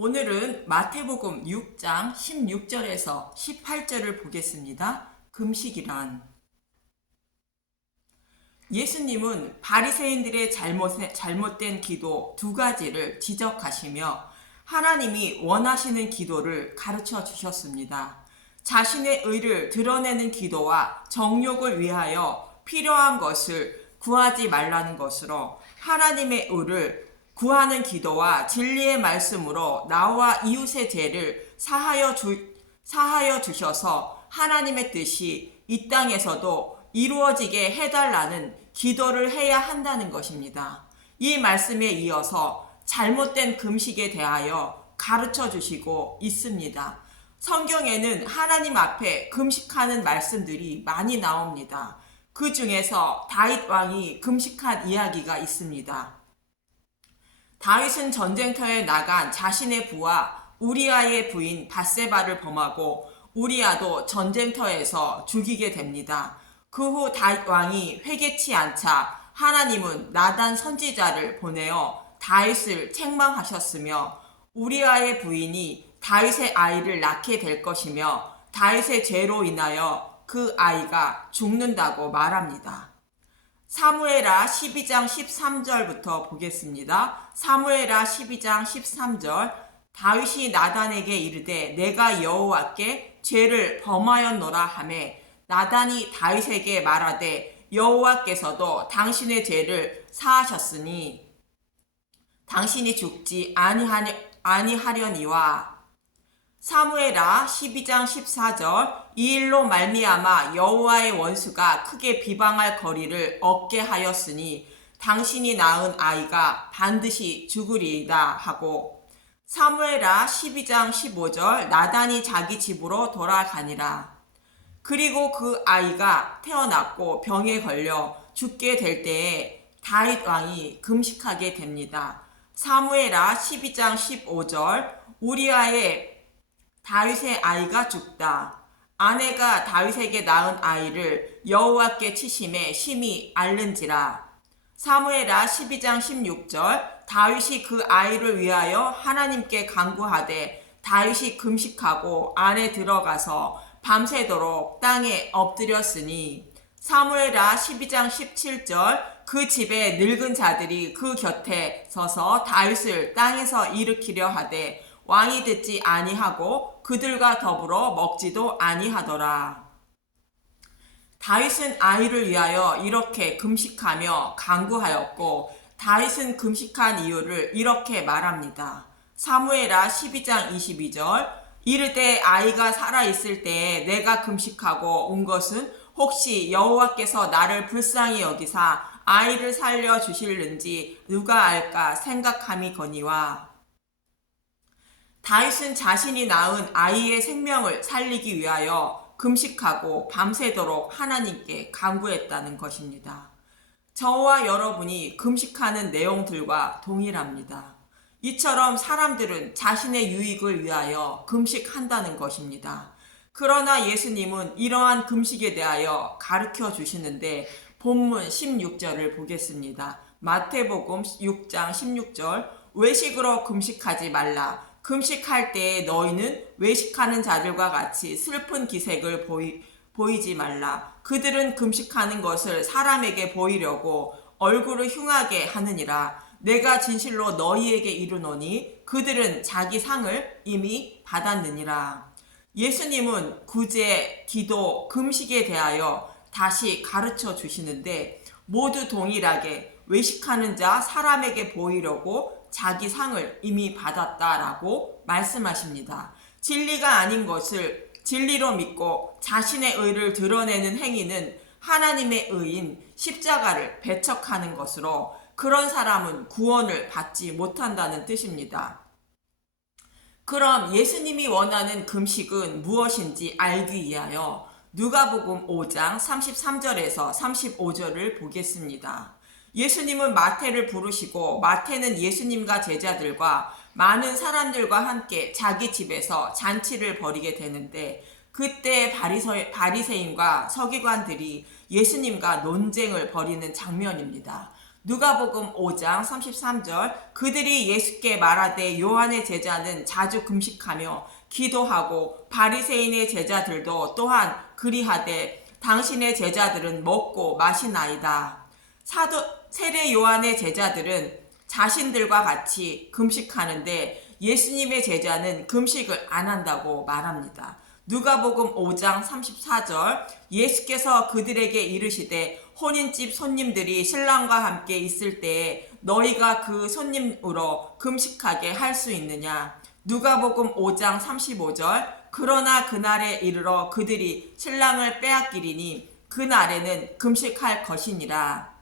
오늘은 마태복음 6장 16절에서 18절을 보겠습니다. 금식이란. 예수님은 바리새인들의 잘못된 기도 두 가지를 지적하시며 하나님이 원하시는 기도를 가르쳐 주셨습니다. 자신의 의를 드러내는 기도와 정욕을 위하여 필요한 것을 구하지 말라는 것으로 하나님의 의를 구하는 기도와 진리의 말씀으로 나와 이웃의 죄를 사하여 주셔서 하나님의 뜻이 이 땅에서도 이루어지게 해달라는 기도를 해야 한다는 것입니다. 이 말씀에 이어서 잘못된 금식에 대하여 가르쳐 주시고 있습니다. 성경에는 하나님 앞에 금식하는 말씀들이 많이 나옵니다. 그 중에서 다윗 왕이 금식한 이야기가 있습니다. 다윗은 전쟁터에 나간 자신의 부하 우리아의 부인 밧세바를 범하고 우리아도 전쟁터에서 죽이게 됩니다. 그 후 다윗 왕이 회개치 않자 하나님은 나단 선지자를 보내어 다윗을 책망하셨으며 우리아의 부인이 다윗의 아이를 낳게 될 것이며 다윗의 죄로 인하여 그 아이가 죽는다고 말합니다. 사무엘하 12장 13절부터 보겠습니다. 사무엘하 12장 13절. 다윗이 나단에게 이르되 내가 여호와께 죄를 범하였노라 하매 나단이 다윗에게 말하되 여호와께서도 당신의 죄를 사하셨으니 당신이 죽지 아니하려니와. 사무엘하 12장 14절. 이 일로 말미암아 여호와의 원수가 크게 비방할 거리를 얻게 하였으니 당신이 낳은 아이가 반드시 죽으리이다 하고. 사무엘하 12장 15절. 나단이 자기 집으로 돌아가니라. 그리고 그 아이가 태어났고 병에 걸려 죽게 될 때에 다윗 왕이 금식하게 됩니다. 사무엘하 12장 15절. 다윗의 아이가 죽다. 아내가 다윗에게 낳은 아이를 여호와께 치심에 심히 앓는지라. 사무엘하 12장 16절. 다윗이 그 아이를 위하여 하나님께 간구하되 다윗이 금식하고 안에 들어가서 밤새도록 땅에 엎드렸으니. 사무엘하 12장 17절. 그 집에 늙은 자들이 그 곁에 서서 다윗을 땅에서 일으키려 하되 왕이 듣지 아니하고 그들과 더불어 먹지도 아니하더라. 다윗은 아이를 위하여 이렇게 금식하며 간구하였고 다윗은 금식한 이유를 이렇게 말합니다. 사무엘하 12장 22절. 이르되 아이가 살아있을 때에 내가 금식하고 온 것은 혹시 여호와께서 나를 불쌍히 여기사 아이를 살려 주실는지 누가 알까 생각함이거니와. 다윗은 자신이 낳은 아이의 생명을 살리기 위하여 금식하고 밤새도록 하나님께 간구했다는 것입니다. 저와 여러분이 금식하는 내용들과 동일합니다. 이처럼 사람들은 자신의 유익을 위하여 금식한다는 것입니다. 그러나 예수님은 이러한 금식에 대하여 가르쳐 주시는데 본문 16절을 보겠습니다. 마태복음 6장 16절. 외식으로 금식하지 말라. 금식할 때에 너희는 외식하는 자들과 같이 슬픈 기색을 보이지 말라. 그들은 금식하는 것을 사람에게 보이려고 얼굴을 흉하게 하느니라. 내가 진실로 너희에게 이르노니 그들은 자기 상을 이미 받았느니라. 예수님은 구제, 기도, 금식에 대하여 다시 가르쳐 주시는데 모두 동일하게 외식하는 자 사람에게 보이려고 자기 상을 이미 받았다라고 말씀하십니다. 진리가 아닌 것을 진리로 믿고 자신의 의를 드러내는 행위는 하나님의 의인 십자가를 배척하는 것으로 그런 사람은 구원을 받지 못한다는 뜻입니다. 그럼 예수님이 원하는 금식은 무엇인지 알기 위하여 누가복음 5장 33절에서 35절을 보겠습니다. 예수님은 마태를 부르시고 마태는 예수님과 제자들과 많은 사람들과 함께 자기 집에서 잔치를 벌이게 되는데 그때 바리새인과 서기관들이 예수님과 논쟁을 벌이는 장면입니다. 누가복음 5장 33절 그들이 예수께 말하되 요한의 제자는 자주 금식하며 기도하고 바리새인의 제자들도 또한 그리하되 당신의 제자들은 먹고 마시나이다. 사도 세례 요한의 제자들은 자신들과 같이 금식하는데 예수님의 제자는 금식을 안 한다고 말합니다. 누가복음 5장 34절 예수께서 그들에게 이르시되 혼인집 손님들이 신랑과 함께 있을 때에 너희가 그 손님으로 금식하게 할 수 있느냐. 누가복음 5장 35절 그러나 그날에 이르러 그들이 신랑을 빼앗기리니 그날에는 금식할 것이니라.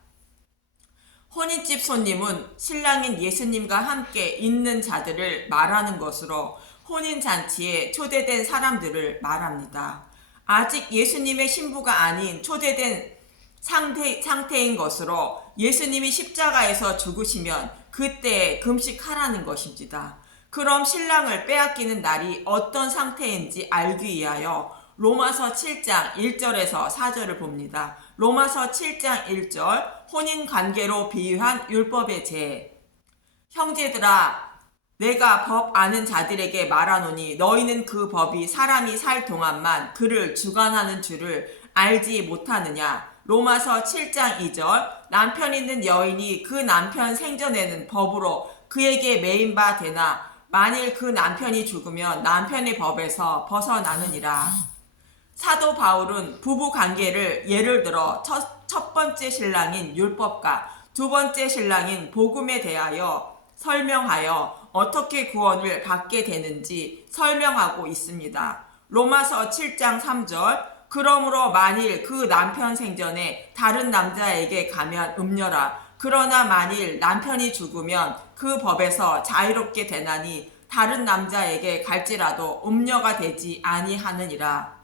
혼인집 손님은 신랑인 예수님과 함께 있는 자들을 말하는 것으로 혼인잔치에 초대된 사람들을 말합니다. 아직 예수님의 신부가 아닌 초대된 상태인 것으로 예수님이 십자가에서 죽으시면 그때 금식하라는 것입니다. 그럼 신랑을 빼앗기는 날이 어떤 상태인지 알기 위하여 로마서 7장 1절에서 4절을 봅니다. 로마서 7장 1절 혼인관계로 비유한 율법의 죄. 형제들아 내가 법 아는 자들에게 말하노니 너희는 그 법이 사람이 살 동안만 그를 주관하는 줄을 알지 못하느냐. 로마서 7장 2절 남편 있는 여인이 그 남편 생전에는 법으로 그에게 매인 바 되나 만일 그 남편이 죽으면 남편의 법에서 벗어나느니라. 사도 바울은 부부 관계를 예를 들어 첫 번째 신랑인 율법과 두 번째 신랑인 복음에 대하여 설명하여 어떻게 구원을 받게 되는지 설명하고 있습니다. 로마서 7장 3절 그러므로 만일 그 남편 생전에 다른 남자에게 가면 음녀라. 그러나 만일 남편이 죽으면 그 법에서 자유롭게 되나니 다른 남자에게 갈지라도 음녀가 되지 아니하느니라.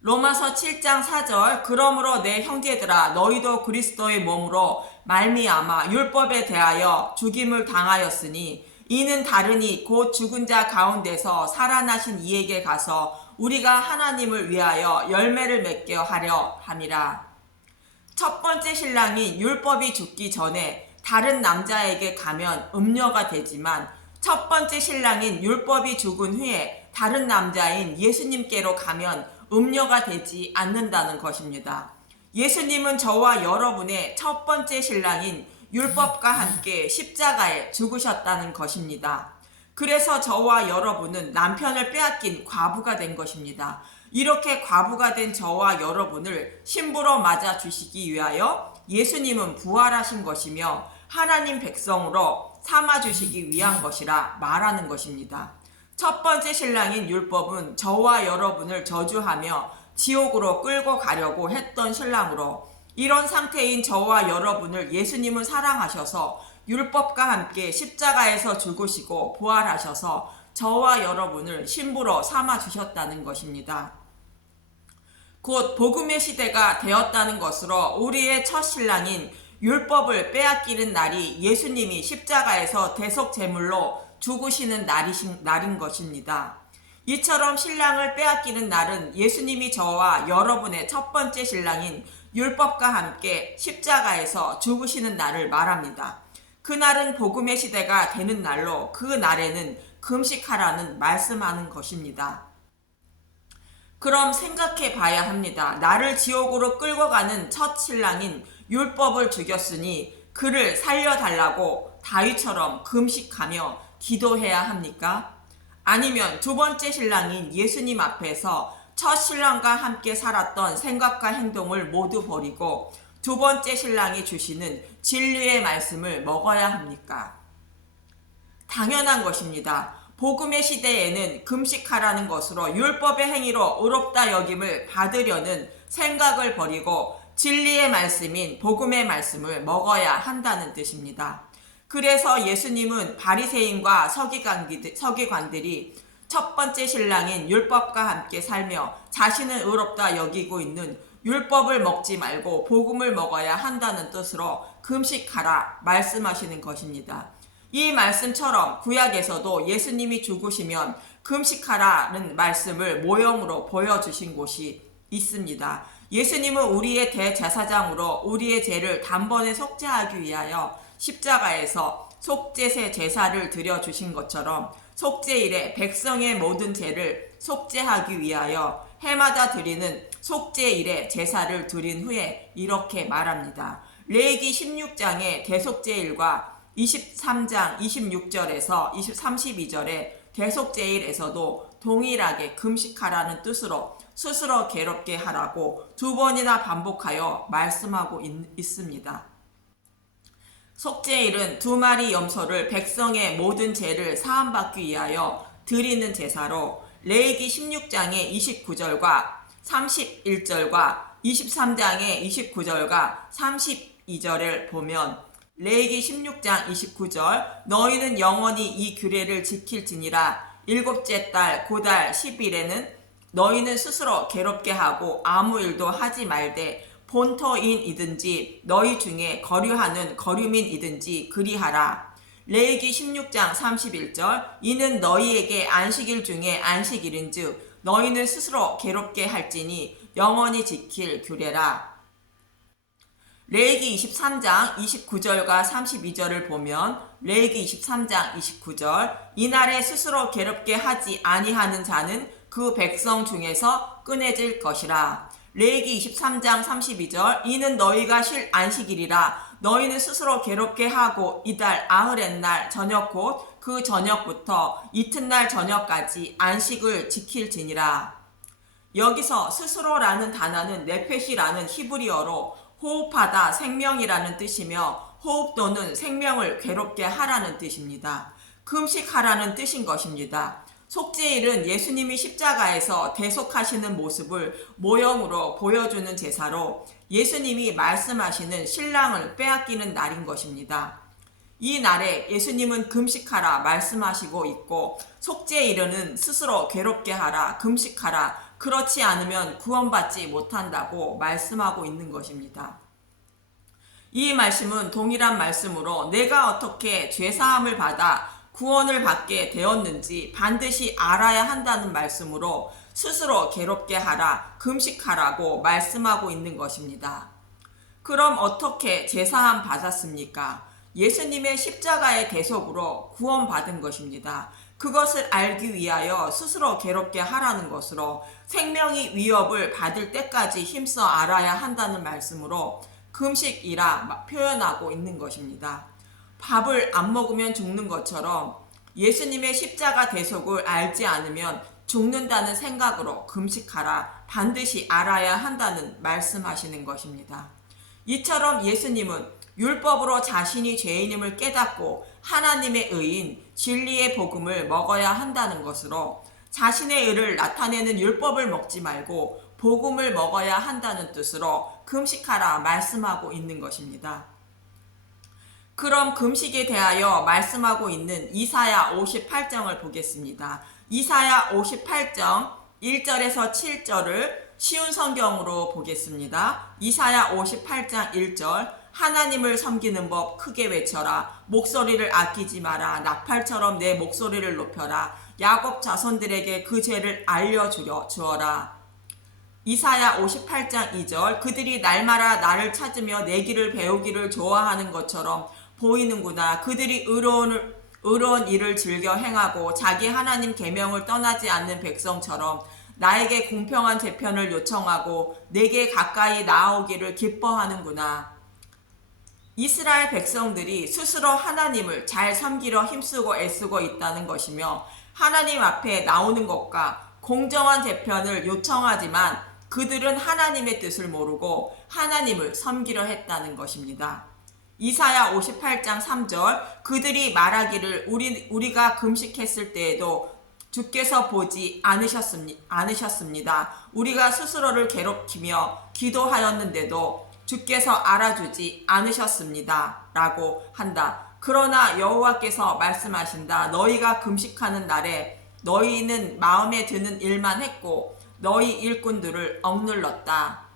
로마서 7장 4절 그러므로 내 형제들아 너희도 그리스도의 몸으로 말미암아 율법에 대하여 죽임을 당하였으니 이는 다르니 곧 죽은 자 가운데서 살아나신 이에게 가서 우리가 하나님을 위하여 열매를 맺게 하려 함이라. 첫 번째 신랑인 율법이 죽기 전에 다른 남자에게 가면 음녀가 되지만 첫 번째 신랑인 율법이 죽은 후에 다른 남자인 예수님께로 가면 음녀가 되지 않는다는 것입니다. 예수님은 저와 여러분의 첫 번째 신랑인 율법과 함께 십자가에 죽으셨다는 것입니다. 그래서 저와 여러분은 남편을 빼앗긴 과부가 된 것입니다. 이렇게 과부가 된 저와 여러분을 신부로 맞아 주시기 위하여 예수님은 부활하신 것이며 하나님 백성으로 삼아 주시기 위한 것이라 말하는 것입니다. 첫 번째 신랑인 율법은 저와 여러분을 저주하며 지옥으로 끌고 가려고 했던 신랑으로 이런 상태인 저와 여러분을 예수님은 사랑하셔서 율법과 함께 십자가에서 죽으시고 부활하셔서 저와 여러분을 신부로 삼아 주셨다는 것입니다. 곧 복음의 시대가 되었다는 것으로 우리의 첫 신랑인 율법을 빼앗기는 날이 예수님이 십자가에서 대속 제물로 죽으시는 날인 것입니다. 이처럼 신랑을 빼앗기는 날은 예수님이 저와 여러분의 첫 번째 신랑인 율법과 함께 십자가에서 죽으시는 날을 말합니다. 그날은 복음의 시대가 되는 날로 그 날에는 금식하라는 말씀하는 것입니다. 그럼 생각해 봐야 합니다. 나를 지옥으로 끌고 가는 첫 신랑인 율법을 죽였으니 그를 살려달라고 다윗처럼 금식하며 기도해야 합니까? 아니면 두 번째 신랑인 예수님 앞에서 첫 신랑과 함께 살았던 생각과 행동을 모두 버리고 두 번째 신랑이 주시는 진리의 말씀을 먹어야 합니까? 당연한 것입니다. 복음의 시대에는 금식하라는 것으로 율법의 행위로 의롭다 여김을 받으려는 생각을 버리고 진리의 말씀인 복음의 말씀을 먹어야 한다는 뜻입니다. 그래서 예수님은 바리새인과 서기관들이 첫 번째 신랑인 율법과 함께 살며 자신을 의롭다 여기고 있는 율법을 먹지 말고 복음을 먹어야 한다는 뜻으로 금식하라 말씀하시는 것입니다. 이 말씀처럼 구약에서도 예수님이 죽으시면 금식하라는 말씀을 모형으로 보여주신 곳이 있습니다. 예수님은 우리의 대제사장으로 우리의 죄를 단번에 속죄하기 위하여 십자가에서 속죄세 제사를 드려 주신 것처럼 속죄일에 백성의 모든 죄를 속죄하기 위하여 해마다 드리는 속죄일에 제사를 드린 후에 이렇게 말합니다. 레위기 16장의 대속죄일과 23장 26절에서 32절의 대속죄일에서도 동일하게 금식하라는 뜻으로 스스로 괴롭게 하라고 두 번이나 반복하여 말씀하고 있습니다. 속죄일은 두 마리 염소를 백성의 모든 죄를 사함받기 위하여 드리는 제사로 레위기 16장의 29절과 31절과 23장의 29절과 32절을 보면 레위기 16장 29절 너희는 영원히 이 규례를 지킬지니라 일곱째 달 고달 10일에는 너희는 스스로 괴롭게 하고 아무 일도 하지 말되 본토인이든지 너희 중에 거류하는 거류민이든지 그리하라. 레위기 16장 31절 이는 너희에게 안식일 중에 안식일인즉 너희는 스스로 괴롭게 할지니 영원히 지킬 규례라. 레위기 23장 29절과 32절을 보면 레위기 23장 29절 이날에 스스로 괴롭게 하지 아니하는 자는 그 백성 중에서 끊어질 것이라. 레위기 23장 32절 이는 너희가 쉴 안식일이라 너희는 스스로 괴롭게 하고 이달 아흐렛날 저녁 곧 그 저녁부터 이튿날 저녁까지 안식을 지킬지니라. 여기서 스스로라는 단어는 네페시라는 히브리어로 호흡하다 생명이라는 뜻이며 호흡 또는 생명을 괴롭게 하라는 뜻입니다. 금식하라는 뜻인 것입니다. 속죄일은 예수님이 십자가에서 대속하시는 모습을 모형으로 보여주는 제사로 예수님이 말씀하시는 신랑을 빼앗기는 날인 것입니다. 이 날에 예수님은 금식하라 말씀하시고 있고 속죄일은 스스로 괴롭게 하라 금식하라 그렇지 않으면 구원받지 못한다고 말씀하고 있는 것입니다. 이 말씀은 동일한 말씀으로 내가 어떻게 죄사함을 받아 구원을 받게 되었는지 반드시 알아야 한다는 말씀으로 스스로 괴롭게 하라, 금식하라고 말씀하고 있는 것입니다. 그럼 어떻게 죄사함 받았습니까? 예수님의 십자가의 대속으로 구원받은 것입니다. 그것을 알기 위하여 스스로 괴롭게 하라는 것으로 생명이 위협을 받을 때까지 힘써 알아야 한다는 말씀으로 금식이라 표현하고 있는 것입니다. 밥을 안 먹으면 죽는 것처럼 예수님의 십자가 대속을 알지 않으면 죽는다는 생각으로 금식하라 반드시 알아야 한다는 말씀하시는 것입니다. 이처럼 예수님은 율법으로 자신이 죄인임을 깨닫고 하나님의 의인 진리의 복음을 먹어야 한다는 것으로 자신의 의를 나타내는 율법을 먹지 말고 복음을 먹어야 한다는 뜻으로 금식하라 말씀하고 있는 것입니다. 그럼 금식에 대하여 말씀하고 있는 이사야 58장을 보겠습니다. 이사야 58장 1절에서 7절을 쉬운 성경으로 보겠습니다. 이사야 58장 1절 하나님을 섬기는 법 크게 외쳐라. 목소리를 아끼지 마라. 나팔처럼 내 목소리를 높여라. 야곱 자손들에게 그 죄를 알려주어라. 이사야 58장 2절 그들이 날마다 나를 찾으며 내 길을 배우기를 좋아하는 것처럼 보이는구나. 그들이 의로운 일을 즐겨 행하고 자기 하나님 계명을 떠나지 않는 백성처럼 나에게 공평한 재편을 요청하고 내게 가까이 나아오기를 기뻐하는구나. 이스라엘 백성들이 스스로 하나님을 잘 섬기려 힘쓰고 애쓰고 있다는 것이며 하나님 앞에 나오는 것과 공정한 재편을 요청하지만 그들은 하나님의 뜻을 모르고 하나님을 섬기려 했다는 것입니다. 이사야 58장 3절 그들이 말하기를 우리가 금식했을 때에도 주께서 보지 않으셨습니다. 우리가 스스로를 괴롭히며 기도하였는데도 주께서 알아주지 않으셨습니다. 라고 한다. 그러나 여호와께서 말씀하신다. 너희가 금식하는 날에 너희는 마음에 드는 일만 했고 너희 일꾼들을 억눌렀다.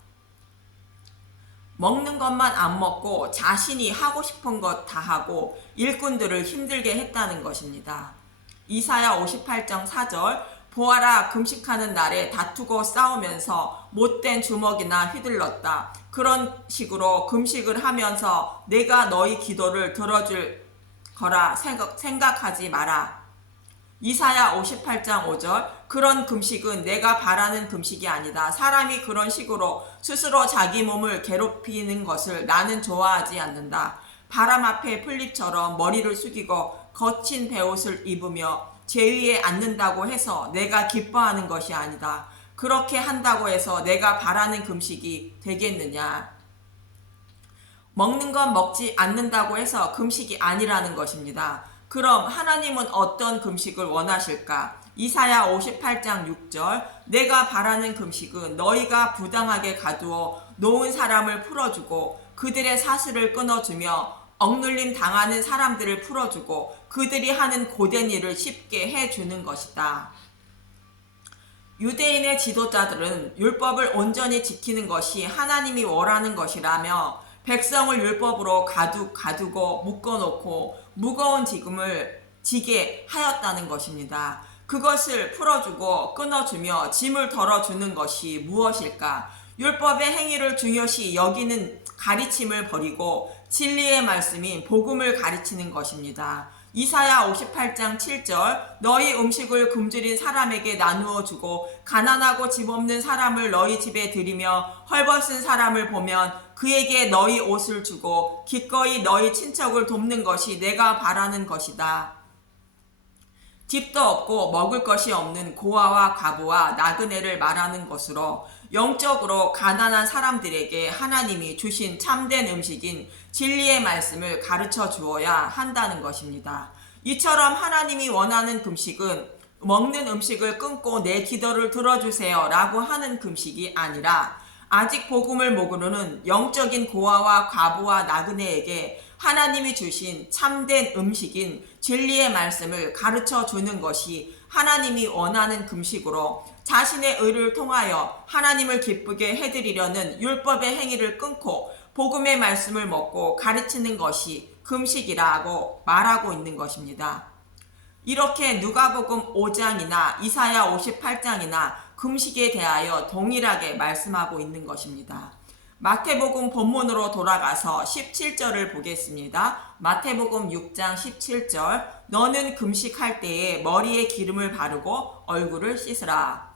먹는 것만 안 먹고 자신이 하고 싶은 것 다 하고 일꾼들을 힘들게 했다는 것입니다. 이사야 58장 4절 보아라, 금식하는 날에 다투고 싸우면서 못된 주먹이나 휘둘렀다. 그런 식으로 금식을 하면서 내가 너희 기도를 들어줄 거라 생각하지 마라. 이사야 58장 5절. 그런 금식은 내가 바라는 금식이 아니다. 사람이 그런 식으로 스스로 자기 몸을 괴롭히는 것을 나는 좋아하지 않는다. 바람 앞에 풀잎처럼 머리를 숙이고 거친 베옷을 입으며 제위에 앉는다고 해서 내가 기뻐하는 것이 아니다. 그렇게 한다고 해서 내가 바라는 금식이 되겠느냐? 먹는 건 먹지 않는다고 해서 금식이 아니라는 것입니다. 그럼 하나님은 어떤 금식을 원하실까? 이사야 58장 6절. 내가 바라는 금식은 너희가 부당하게 가두어 놓은 사람을 풀어주고 그들의 사슬을 끊어주며 억눌림 당하는 사람들을 풀어주고 그들이 하는 고된 일을 쉽게 해주는 것이다. 유대인의 지도자들은 율법을 온전히 지키는 것이 하나님이 원하는 것이라며 백성을 율법으로 가두고 묶어놓고 무거운 짐을 지게 하였다는 것입니다. 그것을 풀어주고 끊어주며 짐을 덜어주는 것이 무엇일까? 율법의 행위를 중요시 여기는 가르침을 버리고 진리의 말씀인 복음을 가르치는 것입니다. 이사야 58장 7절. 너희 음식을 굶주린 사람에게 나누어 주고 가난하고 집 없는 사람을 너희 집에 들이며 헐벗은 사람을 보면 그에게 너희 옷을 주고 기꺼이 너희 친척을 돕는 것이 내가 바라는 것이다. 집도 없고 먹을 것이 없는 고아와 과부와 나그네를 말하는 것으로 영적으로 가난한 사람들에게 하나님이 주신 참된 음식인 진리의 말씀을 가르쳐 주어야 한다는 것입니다. 이처럼 하나님이 원하는 금식은 먹는 음식을 끊고 내 기도를 들어주세요 라고 하는 금식이 아니라 아직 복음을 모르는 영적인 고아와 과부와 나그네에게 하나님이 주신 참된 음식인 진리의 말씀을 가르쳐 주는 것이 하나님이 원하는 금식으로 자신의 의를 통하여 하나님을 기쁘게 해드리려는 율법의 행위를 끊고 복음의 말씀을 먹고 가르치는 것이 금식이라고 말하고 있는 것입니다. 이렇게 누가복음 5장이나 이사야 58장이나 금식에 대하여 동일하게 말씀하고 있는 것입니다. 마태복음 본문으로 돌아가서 17절을 보겠습니다. 마태복음 6장 17절. 너는 금식할 때에 머리에 기름을 바르고 얼굴을 씻으라.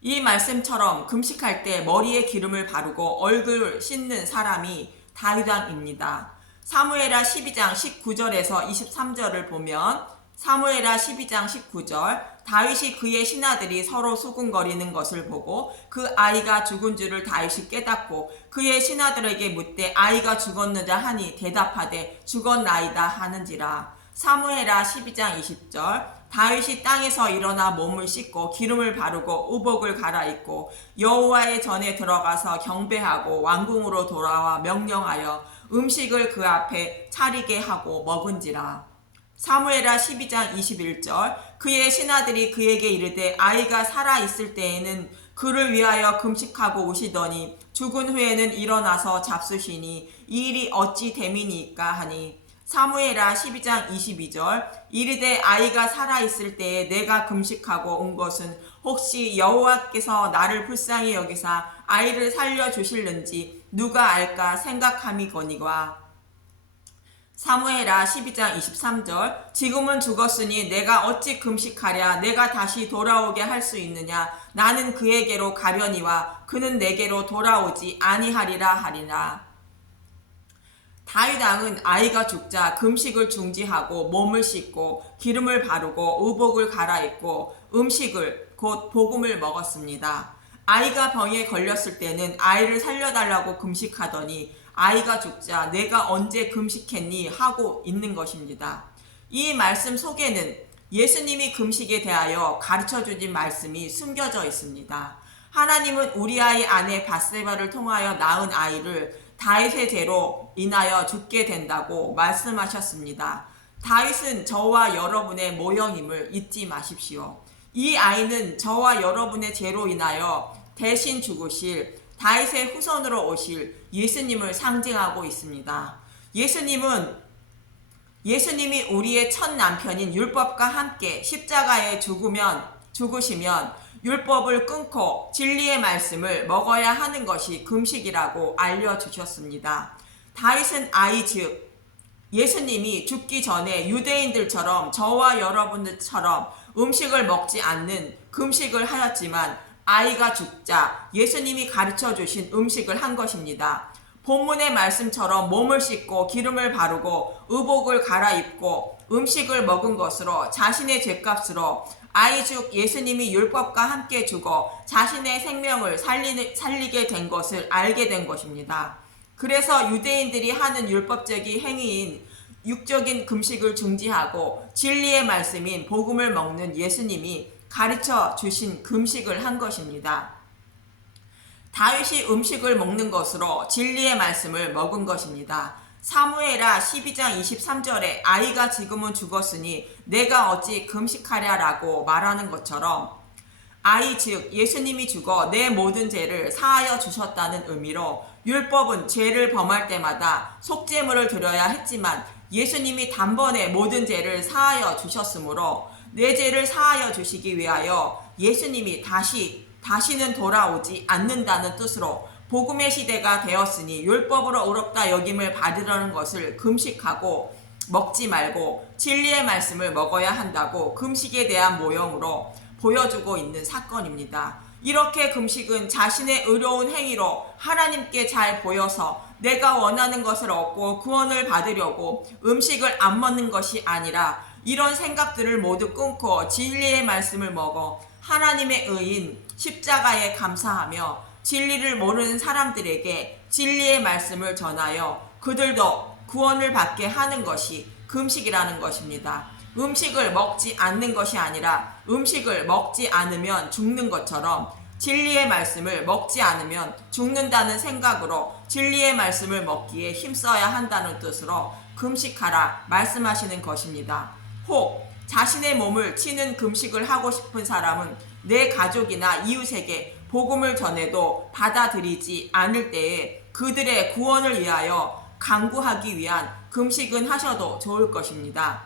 이 말씀처럼 금식할 때 머리에 기름을 바르고 얼굴을 씻는 사람이 다윗 왕입니다. 사무엘하 12장 19절에서 23절을 보면 사무엘하 12장 19절. 다윗이 그의 신하들이 서로 수군거리는 것을 보고 그 아이가 죽은 줄을 다윗이 깨닫고 그의 신하들에게 묻되 아이가 죽었느냐 하니 대답하되 죽었나이다 하는지라. 사무엘하 12장 20절. 다윗이 땅에서 일어나 몸을 씻고 기름을 바르고 의복을 갈아입고 여호와의 전에 들어가서 경배하고 왕궁으로 돌아와 명령하여 음식을 그 앞에 차리게 하고 먹은지라. 사무엘하 12장 21절. 그의 신하들이 그에게 이르되 아이가 살아있을 때에는 그를 위하여 금식하고 우시더니 죽은 후에는 일어나서 잡수시니 이 일이 어찌 됨이니까 하니. 사무엘하 12장 22절. 이르되 아이가 살아있을 때에 내가 금식하고 온 것은 혹시 여호와께서 나를 불쌍히 여기사 아이를 살려주실는지 누가 알까 생각함이거니와. 사무엘하 12장 23절. 지금은 죽었으니 내가 어찌 금식하랴. 내가 다시 돌아오게 할 수 있느냐. 나는 그에게로 가려니와 그는 내게로 돌아오지 아니하리라 하리라. 다윗 왕은 아이가 죽자 금식을 중지하고 몸을 씻고 기름을 바르고 의복을 갈아입고 음식을 곧 복음을 먹었습니다. 아이가 병에 걸렸을 때는 아이를 살려달라고 금식하더니 아이가 죽자 내가 언제 금식했니 하고 있는 것입니다. 이 말씀 속에는 예수님이 금식에 대하여 가르쳐주신 말씀이 숨겨져 있습니다. 하나님은 우리아의 아내 밧세바를 통하여 낳은 아이를 다윗의 죄로 인하여 죽게 된다고 말씀하셨습니다. 다윗은 저와 여러분의 모형임을 잊지 마십시오. 이 아이는 저와 여러분의 죄로 인하여 대신 죽으실 다윗의 후손으로 오실 예수님을 상징하고 있습니다. 예수님은 예수님이 우리의 첫 남편인 율법과 함께 십자가에 죽으시면 율법을 끊고 진리의 말씀을 먹어야 하는 것이 금식이라고 알려주셨습니다. 다윗은 아이 즉 예수님이 죽기 전에 유대인들처럼 저와 여러분들처럼 음식을 먹지 않는 금식을 하였지만 아이가 죽자 예수님이 가르쳐 주신 음식을 한 것입니다. 본문의 말씀처럼 몸을 씻고 기름을 바르고 의복을 갈아입고 음식을 먹은 것으로 자신의 죄값으로 아이 즉 예수님이 율법과 함께 죽어 자신의 생명을 살리게 된 것을 알게 된 것입니다. 그래서 유대인들이 하는 율법적인 행위인 육적인 금식을 중지하고 진리의 말씀인 복음을 먹는 예수님이 가르쳐 주신 금식을 한 것입니다. 다윗이 음식을 먹는 것으로 진리의 말씀을 먹은 것입니다. 사무엘하 12장 23절에 아이가 지금은 죽었으니 내가 어찌 금식하랴라고 말하는 것처럼 아이 즉 예수님이 죽어 내 모든 죄를 사하여 주셨다는 의미로 율법은 죄를 범할 때마다 속죄물을 드려야 했지만 예수님이 단번에 모든 죄를 사하여 주셨으므로 내 죄를 사하여 주시기 위하여 예수님이 다시는 돌아오지 않는다는 뜻으로 복음의 시대가 되었으니 율법으로 의롭다 여김을 받으려는 것을 금식하고 먹지 말고 진리의 말씀을 먹어야 한다고 금식에 대한 모형으로 보여주고 있는 사건입니다. 이렇게 금식은 자신의 의로운 행위로 하나님께 잘 보여서 내가 원하는 것을 얻고 구원을 받으려고 음식을 안 먹는 것이 아니라 이런 생각들을 모두 끊고 진리의 말씀을 먹어 하나님의 의인 십자가에 감사하며 진리를 모르는 사람들에게 진리의 말씀을 전하여 그들도 구원을 받게 하는 것이 금식이라는 것입니다. 음식을 먹지 않는 것이 아니라 음식을 먹지 않으면 죽는 것처럼 진리의 말씀을 먹지 않으면 죽는다는 생각으로 진리의 말씀을 먹기에 힘써야 한다는 뜻으로 금식하라 말씀하시는 것입니다. 혹 자신의 몸을 치는 금식을 하고 싶은 사람은 내 가족이나 이웃에게 복음을 전해도 받아들이지 않을 때에 그들의 구원을 위하여 간구하기 위한 금식은 하셔도 좋을 것입니다.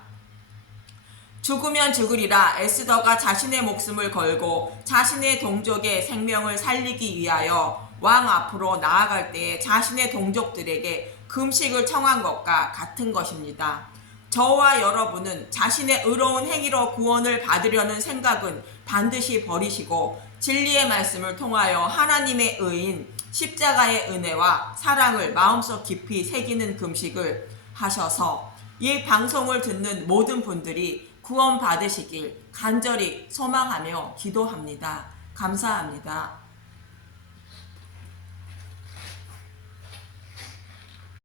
죽으면 죽으리라 에스더가 자신의 목숨을 걸고 자신의 동족의 생명을 살리기 위하여 왕 앞으로 나아갈 때에 자신의 동족들에게 금식을 청한 것과 같은 것입니다. 저와 여러분은 자신의 의로운 행위로 구원을 받으려는 생각은 반드시 버리시고 진리의 말씀을 통하여 하나님의 의인 십자가의 은혜와 사랑을 마음속 깊이 새기는 금식을 하셔서 이 방송을 듣는 모든 분들이 구원 받으시길 간절히 소망하며 기도합니다. 감사합니다.